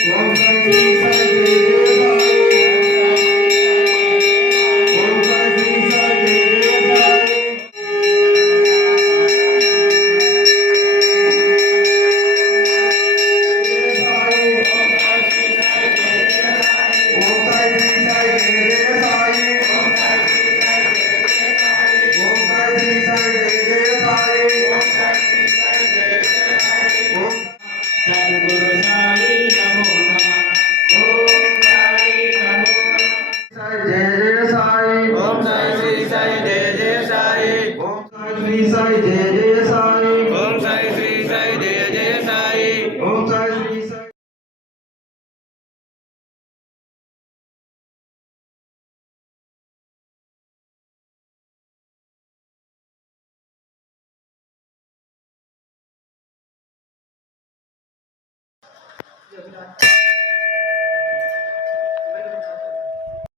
ओम साई श्री साई जय जय साई। ओम साई श्री साई जय जय साई। सद्गुरु साई नमो नमः। ओम साई नमो नमः। जय जय साई। ओम साई श्री साई जय जय साई। ओम साई श्री साई जय जय साई। ओम साई श्री साई जय जय साई। ओम साई श्री साई। जगन्नाथ